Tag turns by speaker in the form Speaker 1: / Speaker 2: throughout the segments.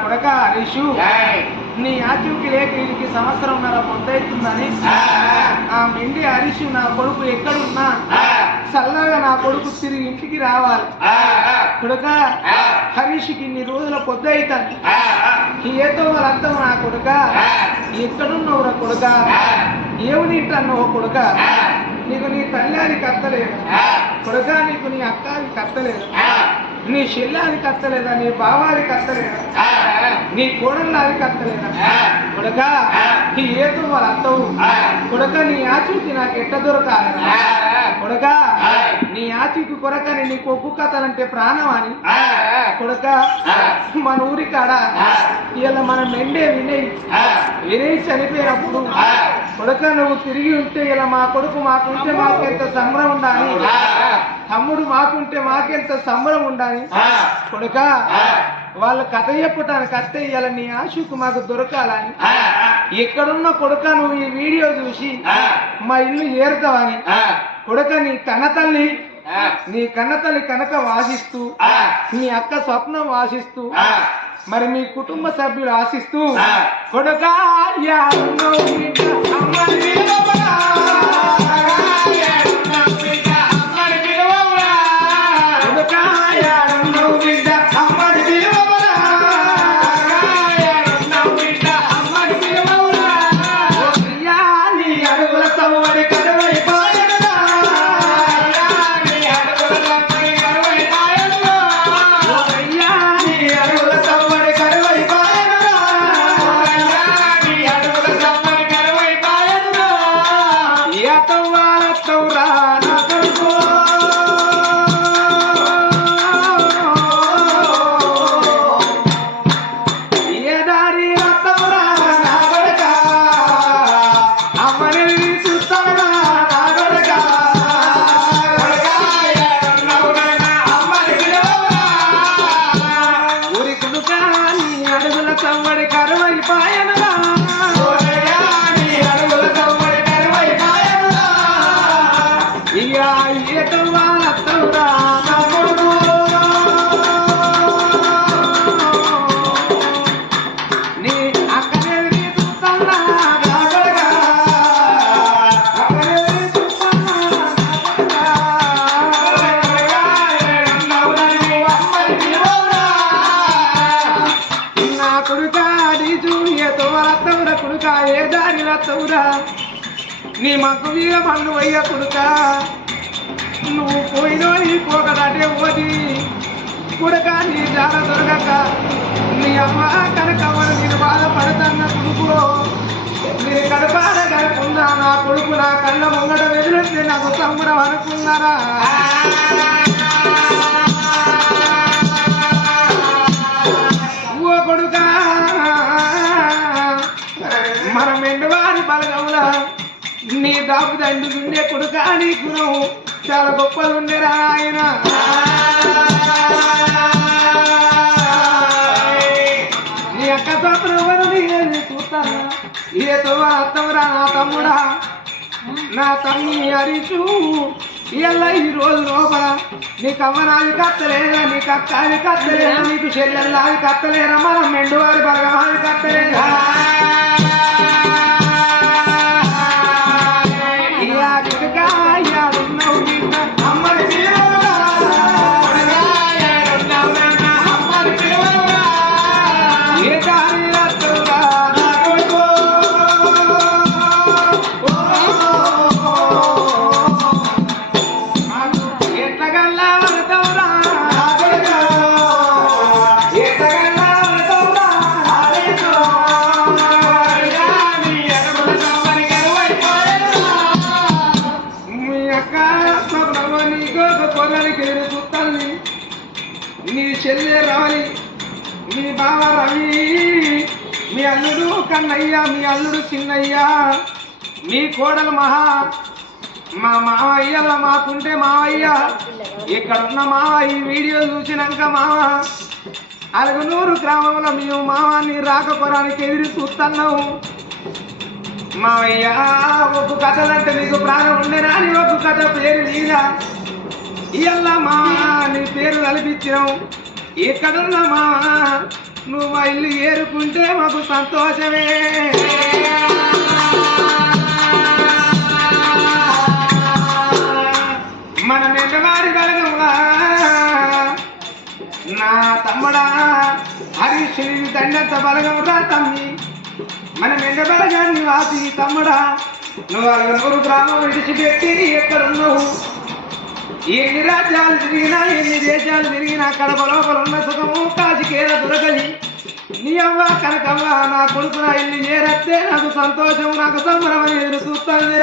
Speaker 1: కొడక హరీషు నీ ఆచూకి లేక వీడికి సంవత్సరంన్నర పొద్దవుతుందని ఆ మెండి హరీషు నా కొడుకు ఎక్కడున్నా చల్లగా నా కొడుకు తిరిగి ఇంటికి రావాలి. కొడుక హరీష్కి ఇన్ని రోజుల పొద్దు అవుతాను ఏతో వాళ్ళంతా నా కొడుక ఎక్కడున్నావురా కొడుక ఏమి తింటాను కొడుక నీకు నీ తల్లి అది కత్తలేదు కొడుక నీకు నీ అక్క అది కత్తలేదు నీ చెల్లి అది కత్తలేదా నీ బావ అది కత్తలేదా నీ కోడళ్ళు అది కత్తలేదా కొడుక నీ ఏతో వాళ్ళ అత్తవు. కొడుక నీ ఆచూకి నాకు ఎట్ట దొరకాలి? కొడుక నీ ఆచూకి కొరకని నీ కొక్కు కథలంటే ప్రాణం అని కొడుక మన ఊరి కాడ ఇలా మన మెండే వినయ్. వినయ్ చనిపోయినప్పుడు కొడుక నువ్వు తిరిగి ఉంటే ఇలా మా కొడుకు మాకుంటే మాకెంత సంబరం ఉండాలి? తమ్ముడు మాకుంటే మాకెంత సంబరం ఉండాలి? కొడుక వాళ్ళ కథ చెప్పటానికి అత్తే ఇలా నీ ఆశకు మాకు దొరకాలని ఎక్కడున్న కొడుక నువ్వు ఈ వీడియో చూసి మా ఇల్లు ఏరుతావని? కొడుక నీ కన్నతల్లి నీ కన్నతల్లి కనుక వాసిస్తూ నీ అక్క స్వప్నం వాసిస్తూ మరి మీ కుటుంబ సభ్యులు ఆశిస్తూ? కొడుక చౌరా నీ మగ్గు మీద మన్ను వయ్య కొడుక. నువ్వు పోయినో నీ పోకదాటే పోది కొడుక నీ జాన దొరకక నీ అమ్మ కనకమ్మను నేను బాధపడతాన్న కొడుకులో నీ గడపాల గడుపుందా నా కొడుకు నా కళ్ళ ముంగడ వెదిలిస్తే నాకు సంబరం అనుకున్నారా? నీ దాపు దండుకుండే కొడుక నీ గుణం చాలా గొప్పలు ఉండేరా ఆయన. నీ అక్క స్వప్నం నేను ఏ ఏతో అత్తమురా నా తమ్ముడా? నా తమ్మి అరిచు. ఇలా ఈ రోజు లోపల? నీకు అమ్మనాది కత్తలేదా నీకు అక్కాది కత్తలేదా నీకు చెల్లెల్లాది కత్తలేరా మనం మెండువారి బలగమాది కత్తలేదా చెల్లె రావాలి మీ బావ రవి మీ అల్లుడు కన్నయ్య మీ అల్లుడు చిన్నయ్య మీ కోడలు మహా మా మావయ్య మాకుంటే మావయ్య ఇక్కడున్న మావ ఈ వీడియో చూసినాక మావ అలగనూరు గ్రామంలో మేము మావాన్ని రాకపోరానికి ఎదురు చూస్తున్నాము మావయ్య ఒక కథలంటే నీకు ప్రాణం ఉండేనా అని ఒక కథ పేరు మీద ఇయ్యల్లా మావా నీ పేరు కల్పించినాం ఎక్కడున్నా నువ్వు మా ఇల్లు ఏరుకుంటే మాకు సంతోషమే. మన మెండవారి బలగముగా నా తమ్ముడా హరీశ్వరి దండంత బలగమురా తమ్మి మన మెండ బలగాన్ని వాసి తమ్ముడా నువ్వు అలగనూరు గ్రామం విడిచిపెట్టి ఎక్కడున్నావు? ఎన్ని రాజ్యాలు తిరిగినా ఎన్ని దేశాలు తిరిగినా కడప లోపల ఉన్న సుఖము కాశీకేర దొరకని నీ అవ్వ కనకవ్వ నా కొడుకు నా ఇల్లు చేరత్తే నాకు సంతోషం నాకు సంబరం అని ఎదురు చూస్తుంది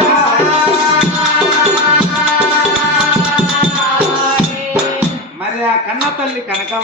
Speaker 1: మరి ఆ కన్న తల్లి కనకవ్వ